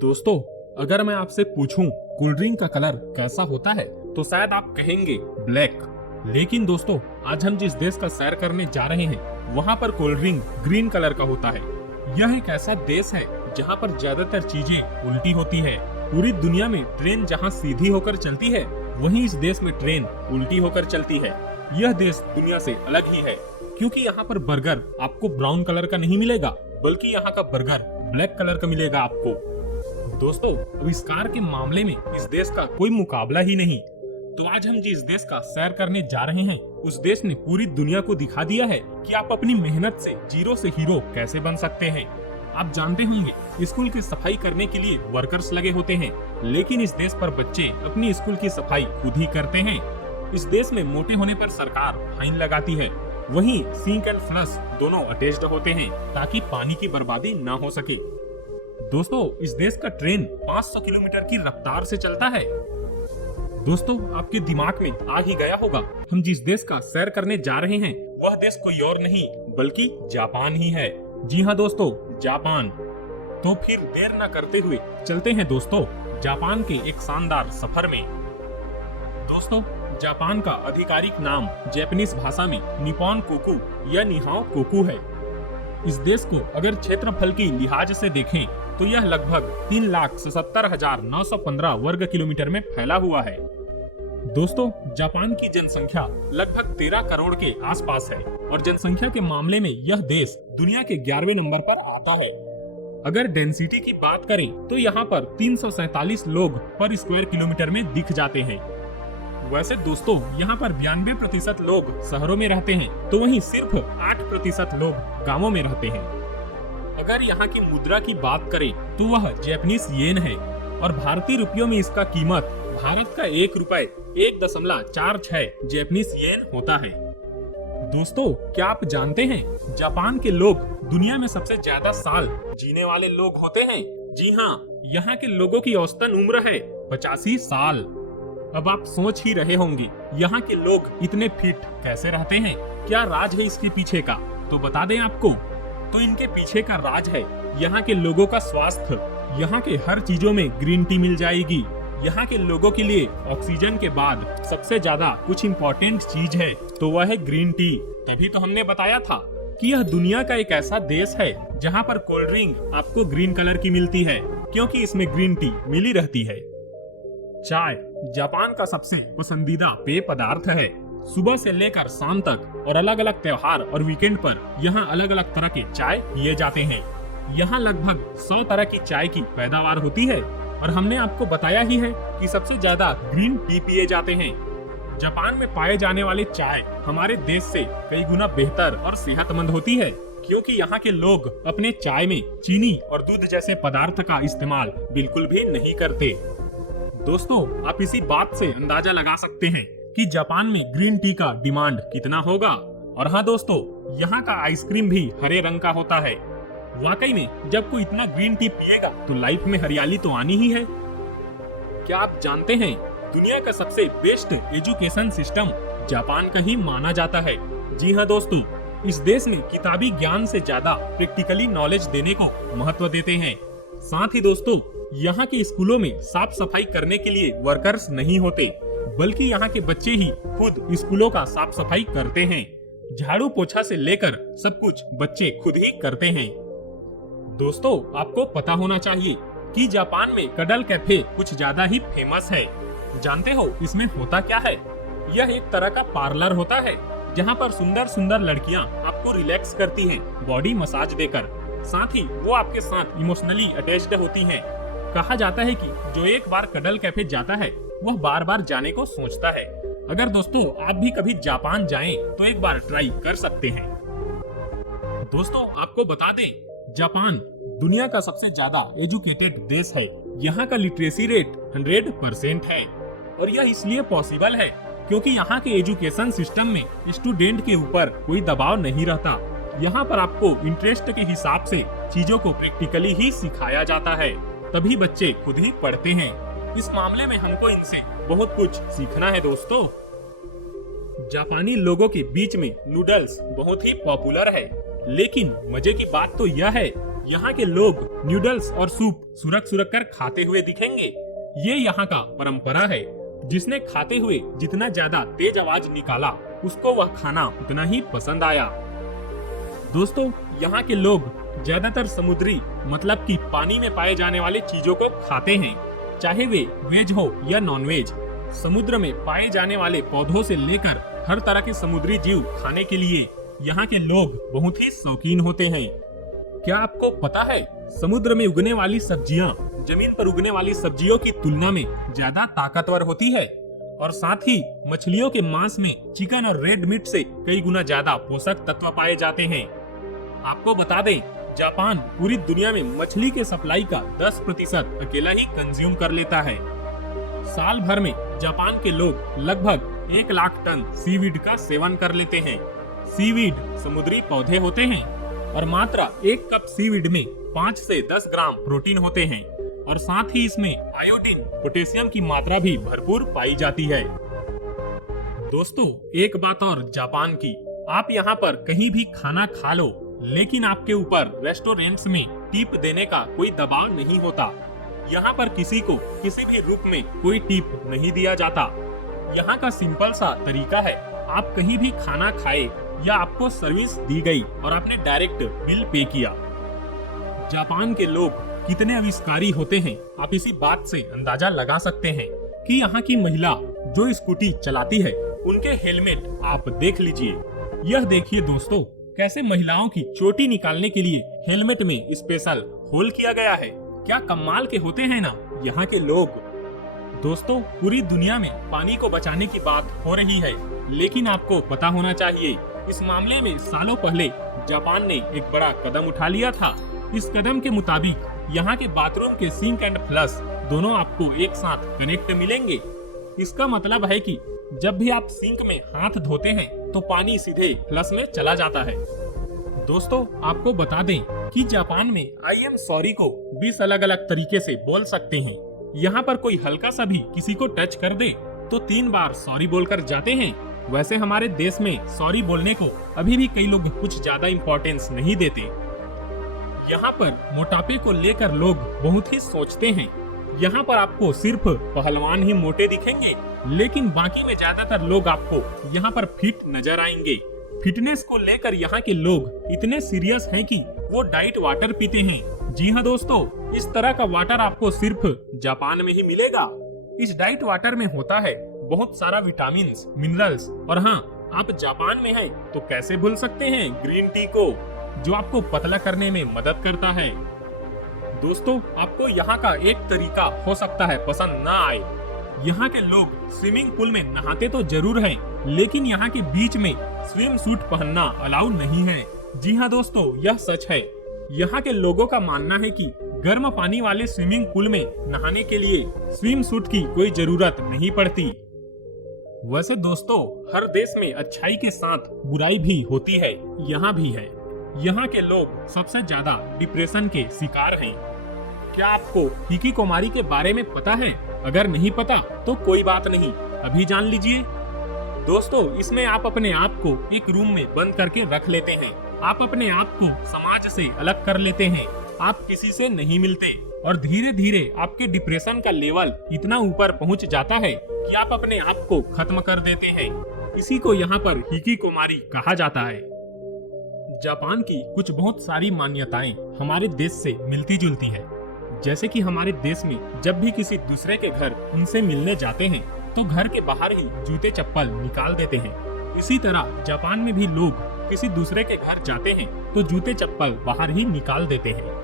दोस्तों, अगर मैं आपसे पूछूं कोल्ड ड्रिंक का कलर कैसा होता है तो शायद आप कहेंगे ब्लैक। लेकिन दोस्तों, आज हम जिस देश का सैर करने जा रहे हैं वहाँ पर कोल्ड ड्रिंक ग्रीन कलर का होता है। यह एक ऐसा देश है जहाँ पर ज्यादातर चीजें उल्टी होती है। पूरी दुनिया में ट्रेन जहाँ सीधी होकर चलती है वहीं इस देश में ट्रेन उल्टी होकर चलती है। यह देश दुनिया से अलग ही है क्योंकि यहाँ पर बर्गर आपको ब्राउन कलर का नहीं मिलेगा, बल्कि यहाँ का बर्गर ब्लैक कलर का मिलेगा आपको। दोस्तों, आविष्कार के मामले में इस देश का कोई मुकाबला ही नहीं। तो आज हम जिस देश का सैर करने जा रहे हैं उस देश ने पूरी दुनिया को दिखा दिया है कि आप अपनी मेहनत से जीरो से हीरो कैसे बन सकते हैं। आप जानते होंगे स्कूल की सफाई करने के लिए वर्कर्स लगे होते हैं, लेकिन इस देश पर बच्चे अपनी स्कूल की सफाई खुद ही करते हैं। इस देश में मोटे होने पर सरकार फाइन लगाती है, वहीं सिंक एंड फ्लश दोनों अटैच्ड होते हैं ताकि पानी की बर्बादी न हो सके। दोस्तों, इस देश का ट्रेन 500 किलोमीटर की रफ्तार से चलता है। दोस्तों, आपके दिमाग में आ ही गया होगा हम जिस देश का सैर करने जा रहे हैं वह देश कोई और नहीं बल्कि जापान ही है। जी हाँ दोस्तों, जापान। तो फिर देर न करते हुए चलते हैं दोस्तों जापान के एक शानदार सफर में। दोस्तों, जापान का आधिकारिक नाम जापानीज भाषा में निप्पॉन कोकू या निहाओ कोकू है। इस देश को अगर क्षेत्रफल की लिहाज से देखें तो यह लगभग 3,77,915 वर्ग किलोमीटर में फैला हुआ है। दोस्तों, जापान की जनसंख्या लगभग 13 करोड़ के आसपास है और जनसंख्या के मामले में यह देश दुनिया के 11वें नंबर पर आता है। अगर डेंसिटी की बात करें तो यहाँ पर 347 लोग पर स्क्वायर किलोमीटर में दिख जाते हैं। वैसे दोस्तों, यहाँ पर 92% लोग शहरों में रहते हैं तो वहीं सिर्फ 8% लोग गांवों में रहते हैं। अगर यहाँ की मुद्रा की बात करें तो वह जापानीज येन है और भारतीय रुपयों में इसका कीमत भारत का 1 रुपए 1.46 जापानीज येन होता है। दोस्तों, क्या आप जानते हैं जापान के लोग दुनिया में सबसे ज्यादा साल जीने वाले लोग होते हैं? जी हाँ, यहाँ के लोगों की औसतन उम्र है 85 साल। अब आप सोच ही रहे होंगे यहाँ के लोग इतने फिट कैसे रहते हैं, क्या राज है इसके पीछे का? तो बता दें आपको, तो इनके पीछे का राज है यहाँ के लोगों का स्वास्थ्य। यहाँ के हर चीजों में ग्रीन टी मिल जाएगी। यहाँ के लोगों के लिए ऑक्सीजन के बाद सबसे ज्यादा कुछ इम्पोर्टेंट चीज है तो वह है ग्रीन टी। तभी तो हमने बताया था कि यह दुनिया का एक ऐसा देश है जहाँ पर कोल्ड ड्रिंक आपको ग्रीन कलर की मिलती है क्योंकि इसमें ग्रीन टी मिली रहती है। चाय जापान का सबसे पसंदीदा पेय पदार्थ है। सुबह से लेकर शाम तक और अलग अलग त्योहार और वीकेंड पर यहाँ अलग अलग तरह के चाय पिए जाते हैं। यहाँ लगभग 100 तरह की चाय की पैदावार होती है और हमने आपको बताया ही है कि सबसे ज्यादा ग्रीन टी पिए जाते हैं। जापान में पाए जाने वाली चाय हमारे देश से कई गुना बेहतर और सेहतमंद होती है क्योंकि यहाँ के लोग अपने चाय में चीनी और दूध जैसे पदार्थ का इस्तेमाल बिल्कुल भी नहीं करते। दोस्तों, आप इसी बात से अंदाजा लगा सकते हैं कि जापान में ग्रीन टी का डिमांड कितना होगा। और हाँ दोस्तों, यहाँ का आइसक्रीम भी हरे रंग का होता है। वाकई में जब कोई इतना ग्रीन टी पिएगा तो लाइफ में हरियाली तो आनी ही है। क्या आप जानते हैं दुनिया का सबसे बेस्ट एजुकेशन सिस्टम जापान का ही माना जाता है? जी हाँ दोस्तों, इस देश में किताबी ज्ञान से ज्यादा प्रैक्टिकली नॉलेज देने को महत्व देते हैं। साथ ही दोस्तों, यहाँ के स्कूलों में साफ सफाई करने के लिए वर्कर्स नहीं होते, बल्कि यहाँ के बच्चे ही खुद स्कूलों का साफ सफाई करते हैं। झाड़ू पोछा से लेकर सब कुछ बच्चे खुद ही करते हैं। दोस्तों, आपको पता होना चाहिए कि जापान में कडल कैफे कुछ ज्यादा ही फेमस है। जानते हो इसमें होता क्या है? यह एक तरह का पार्लर होता है जहाँ पर सुंदर सुंदर लड़कियाँ आपको रिलैक्स करती हैं बॉडी मसाज देकर। साथ ही वो आपके साथ इमोशनली अटैच्ड होती हैं। कहा जाता है कि जो एक बार कडल कैफे जाता है वह बार बार जाने को सोचता है। अगर दोस्तों आप भी कभी जापान जाएं तो एक बार ट्राई कर सकते हैं। दोस्तों, आपको बता दें जापान दुनिया का सबसे ज्यादा एजुकेटेड देश है। यहाँ का लिटरेसी रेट 100% है और यह इसलिए पॉसिबल है क्योंकि यहाँ के एजुकेशन सिस्टम में स्टूडेंट के ऊपर कोई दबाव नहीं रहता। यहाँ पर आपको इंटरेस्ट के हिसाब से चीजों को प्रैक्टिकली ही सिखाया जाता है, तभी बच्चे खुद ही पढ़ते हैं। इस मामले में हमको इनसे बहुत कुछ सीखना है दोस्तों। जापानी लोगों के बीच में नूडल्स बहुत ही पॉपुलर है, लेकिन मजे की बात तो यह है यहाँ के लोग नूडल्स और सूप सुरक सुरक कर खाते हुए दिखेंगे। ये यहाँ का परंपरा है। जिसने खाते हुए जितना ज्यादा तेज आवाज निकाला उसको वह खाना उतना ही पसंद आया। दोस्तों, यहाँ के लोग ज्यादातर समुद्री मतलब कि पानी में पाए जाने वाले चीजों को खाते हैं, चाहे वे वेज हो या नॉन वेज। समुद्र में पाए जाने वाले पौधों से लेकर हर तरह के समुद्री जीव खाने के लिए यहाँ के लोग बहुत ही शौकीन होते हैं। क्या आपको पता है समुद्र में उगने वाली सब्जियां जमीन पर उगने वाली सब्जियों की तुलना में ज्यादा ताकतवर होती है और साथ ही मछलियों के मांस में चिकन और रेड मीट से कई गुना ज्यादा पोषक तत्व पाए जाते हैं। आपको बता दें, जापान पूरी दुनिया में मछली के सप्लाई का 10% अकेला ही कंज्यूम कर लेता है। साल भर में जापान के लोग लगभग 1 लाख टन सीवीड का सेवन कर लेते हैं। सीवीड समुद्री पौधे होते हैं और मात्र 1 कप सीवीड में 5 से 10 ग्राम प्रोटीन होते हैं और साथ ही इसमें आयोडीन, पोटेशियम की मात्रा भी भरपूर पाई जाती है। दोस्तों, एक बात और जापान की, आप यहाँ पर कहीं भी खाना खा लो, लेकिन आपके ऊपर रेस्टोरेंट्स में टिप देने का कोई दबाव नहीं होता। यहाँ पर किसी को किसी भी रूप में कोई टिप नहीं दिया जाता। यहाँ का सिंपल सा तरीका है, आप कहीं भी खाना खाए या आपको सर्विस दी गई और आपने डायरेक्ट बिल पे किया। जापान के लोग कितने आविष्कारी होते हैं, आप इसी बात से अंदाजा लगा सकते हैं कि यहाँ की महिला जो स्कूटी चलाती है उनके हेलमेट आप देख लीजिए। यह देखिए दोस्तों, कैसे महिलाओं की चोटी निकालने के लिए हेलमेट में स्पेशल होल किया गया है। क्या कमाल के होते हैं ना यहाँ के लोग। दोस्तों, पूरी दुनिया में पानी को बचाने की बात हो रही है, लेकिन आपको पता होना चाहिए इस मामले में सालों पहले जापान ने एक बड़ा कदम उठा लिया था। इस कदम के मुताबिक यहाँ के बाथरूम के सिंक एंड फ्लश दोनों आपको एक साथ कनेक्ट मिलेंगे। इसका मतलब है कि जब भी आप सिंक में हाथ धोते हैं तो पानी सीधे फ्लश में चला जाता है। दोस्तों, आपको बता दें कि जापान में आई एम सॉरी को 20 अलग अलग तरीके से बोल सकते हैं। यहाँ पर कोई हल्का सा भी किसी को टच कर दे तो 3 बार सॉरी बोलकर जाते हैं। वैसे हमारे देश में सॉरी बोलने को अभी भी कई लोग कुछ ज्यादा इम्पोर्टेंस नहीं देते। यहाँ पर मोटापे को लेकर लोग बहुत ही सोचते हैं। यहाँ पर आपको सिर्फ पहलवान ही मोटे दिखेंगे, लेकिन बाकी में ज्यादातर लोग आपको यहाँ पर फिट नजर आएंगे। फिटनेस को लेकर यहाँ के लोग इतने सीरियस हैं कि वो डाइट वाटर पीते हैं। जी हाँ दोस्तों, इस तरह का वाटर आपको सिर्फ जापान में ही मिलेगा। इस डाइट वाटर में होता है बहुत सारा विटामिन, मिनरल्स और हाँ, आप जापान में हैं तो कैसे भूल सकते हैं ग्रीन टी को, जो आपको पतला करने में मदद करता है। दोस्तों, आपको यहाँ का एक तरीका हो सकता है पसंद ना आए। यहाँ के लोग स्विमिंग पूल में नहाते तो जरूर हैं, लेकिन यहाँ के बीच में स्विम सूट पहनना अलाउ नहीं है। जी हाँ दोस्तों, यह सच है। यहाँ के लोगों का मानना है कि गर्म पानी वाले स्विमिंग पूल में नहाने के लिए स्विम सूट की कोई जरूरत नहीं पड़ती। वैसे दोस्तों, हर देश में अच्छाई के साथ बुराई भी होती है, यहाँ भी है। यहाँ के लोग सबसे ज्यादा डिप्रेशन के शिकार हैं। क्या आपको हिकिकोमारी के बारे में पता है? अगर नहीं पता तो कोई बात नहीं, अभी जान लीजिए। दोस्तों, इसमें आप अपने आप को एक रूम में बंद करके रख लेते हैं। आप अपने आप को समाज से अलग कर लेते हैं। आप किसी से नहीं मिलते और धीरे धीरे आपके डिप्रेशन का लेवल इतना ऊपर पहुंच जाता है कि आप अपने आप को खत्म कर देते हैं। इसी को यहाँ पर हिकिकोमारी कहा जाता है। जापान की कुछ बहुत सारी मान्यताएं हमारे देश से मिलती जुलती है। जैसे कि हमारे देश में जब भी किसी दूसरे के घर उनसे मिलने जाते हैं तो घर के बाहर ही जूते चप्पल निकाल देते हैं। इसी तरह जापान में भी लोग किसी दूसरे के घर जाते हैं तो जूते चप्पल बाहर ही निकाल देते हैं।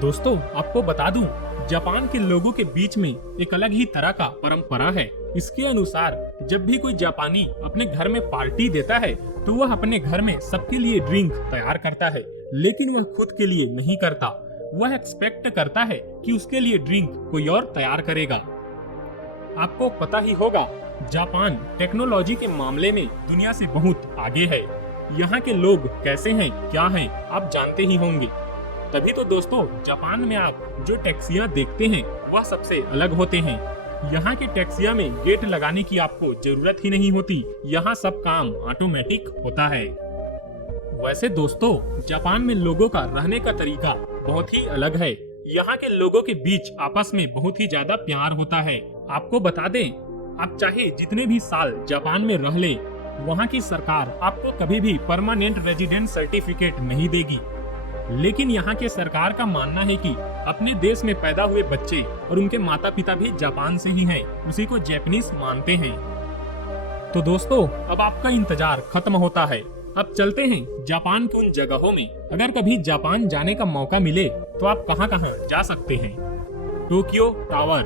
दोस्तों, आपको बता दूं, जापान के लोगों के बीच में एक अलग ही तरह का परंपरा है। इसके अनुसार जब भी कोई जापानी अपने घर में पार्टी देता है तो वह अपने घर में सबके लिए ड्रिंक तैयार करता है, लेकिन वह खुद के लिए नहीं करता। वह एक्सपेक्ट करता है कि उसके लिए ड्रिंक कोई और तैयार करेगा। आपको पता ही होगा, जापान टेक्नोलॉजी के मामले में दुनिया से बहुत आगे है। यहाँ के लोग कैसे हैं, क्या हैं, आप जानते ही होंगे। तभी तो दोस्तों, जापान में आप जो टैक्सियां देखते हैं वह सबसे अलग होते हैं। यहाँ के टैक्सियां में गेट लगाने की आपको जरूरत ही नहीं होती। यहाँ सब काम ऑटोमेटिक होता है। वैसे दोस्तों, जापान में लोगों का रहने का तरीका बहुत ही अलग है। यहाँ के लोगों के बीच आपस में बहुत ही ज्यादा प्यार होता है। आपको बता दें, आप चाहे जितने भी साल जापान में रह ले, वहाँ की सरकार आपको कभी भी परमानेंट रेजिडेंट सर्टिफिकेट नहीं देगी। लेकिन यहाँ के सरकार का मानना है कि अपने देश में पैदा हुए बच्चे और उनके माता पिता भी जापान से ही हैं, उसी को जापानीज मानते हैं। तो दोस्तों, अब आपका इंतजार खत्म होता है। अब चलते हैं जापान के उन जगहों में। अगर कभी जापान जाने का मौका मिले तो आप कहां कहां जा सकते हैं। Tokyo tower.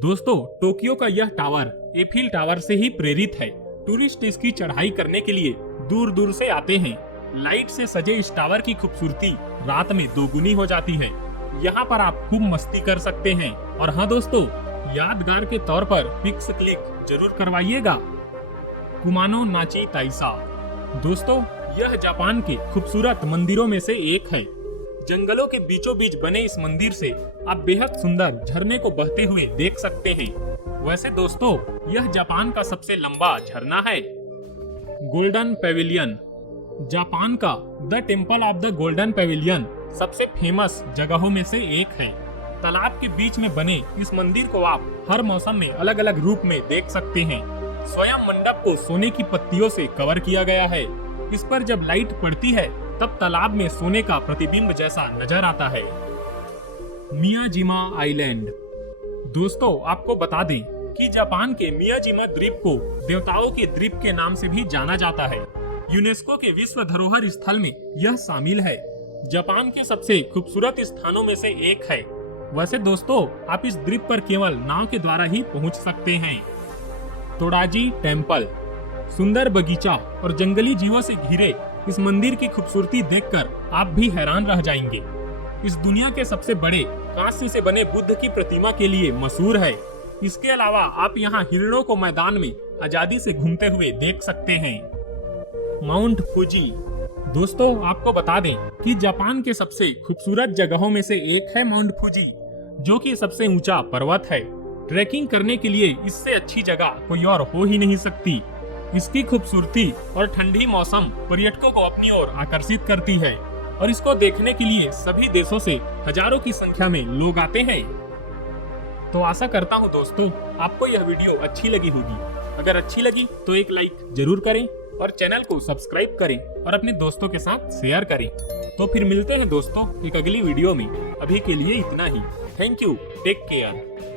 दोस्तों, टोक्यो का यह टावर एफिल टावर से ही प्रेरित है। टूरिस्ट इसकी चढ़ाई करने के लिए दूर दूर से आते हैं। लाइट से सजे इस टावर की खूबसूरती रात में दोगुनी हो जाती है। यहाँ पर आप खूब मस्ती कर सकते हैं। और हाँ दोस्तों, यादगार के तौर पर पिक्स क्लिक जरूर करवाइएगा। कुमानो नाची ताइसा। दोस्तों, यह जापान के खूबसूरत मंदिरों में से एक है। जंगलों के बीचों बीच बने इस मंदिर से आप बेहद सुंदर झरने को बहते हुए देख सकते हैं। वैसे दोस्तों, यह जापान का सबसे लंबा झरना है। Golden Pavilion. जापान का the temple of the golden Pavilion सबसे फेमस जगहों में से एक है। तालाब के बीच में बने इस मंदिर को आप हर मौसम में अलग अलग रूप में देख सकते हैं। स्वयं मंडप को सोने की पत्तियों से कवर किया गया है। इस पर जब लाइट पड़ती है तब तालाब में सोने का प्रतिबिंब जैसा नजर आता है। Miyajima island. दोस्तों, आपको बता दें कि जापान के मियाजिमा द्वीप को देवताओं के द्वीप के नाम से भी जाना जाता है। यूनेस्को के विश्व धरोहर स्थल में यह शामिल है। जापान के सबसे खूबसूरत स्थानों में से एक है। वैसे दोस्तों, आप इस द्वीप पर केवल नाव के द्वारा ही पहुंच सकते हैं। तोडाजी टेम्पल। सुंदर बगीचा और जंगली जीवों से घिरे इस मंदिर की खूबसूरती देखकर आप भी हैरान रह जाएंगे। इस दुनिया के सबसे बड़े कांस्य से बने बुद्ध की प्रतिमा के लिए मशहूर है। इसके अलावा आप यहाँ हिरणों को मैदान में आजादी से घूमते हुए देख सकते हैं। Mount Fuji. दोस्तों, आपको बता दें कि जापान के सबसे खूबसूरत जगहों में से एक है माउंट फुजी, जो कि सबसे ऊंचा पर्वत है। ट्रैकिंग करने के लिए इससे अच्छी जगह कोई और हो ही नहीं सकती। इसकी खूबसूरती और ठंडी मौसम पर्यटकों को अपनी ओर आकर्षित करती है और इसको देखने के लिए सभी देशों से हजारों की संख्या में लोग आते हैं। तो आशा करता हूँ दोस्तों, आपको यह वीडियो अच्छी लगी होगी। अगर अच्छी लगी तो एक लाइक जरूर करें और चैनल को सब्सक्राइब करें और अपने दोस्तों के साथ शेयर करें। तो फिर मिलते हैं दोस्तों एक अगली वीडियो में। अभी के लिए इतना ही। Thank you. Take care.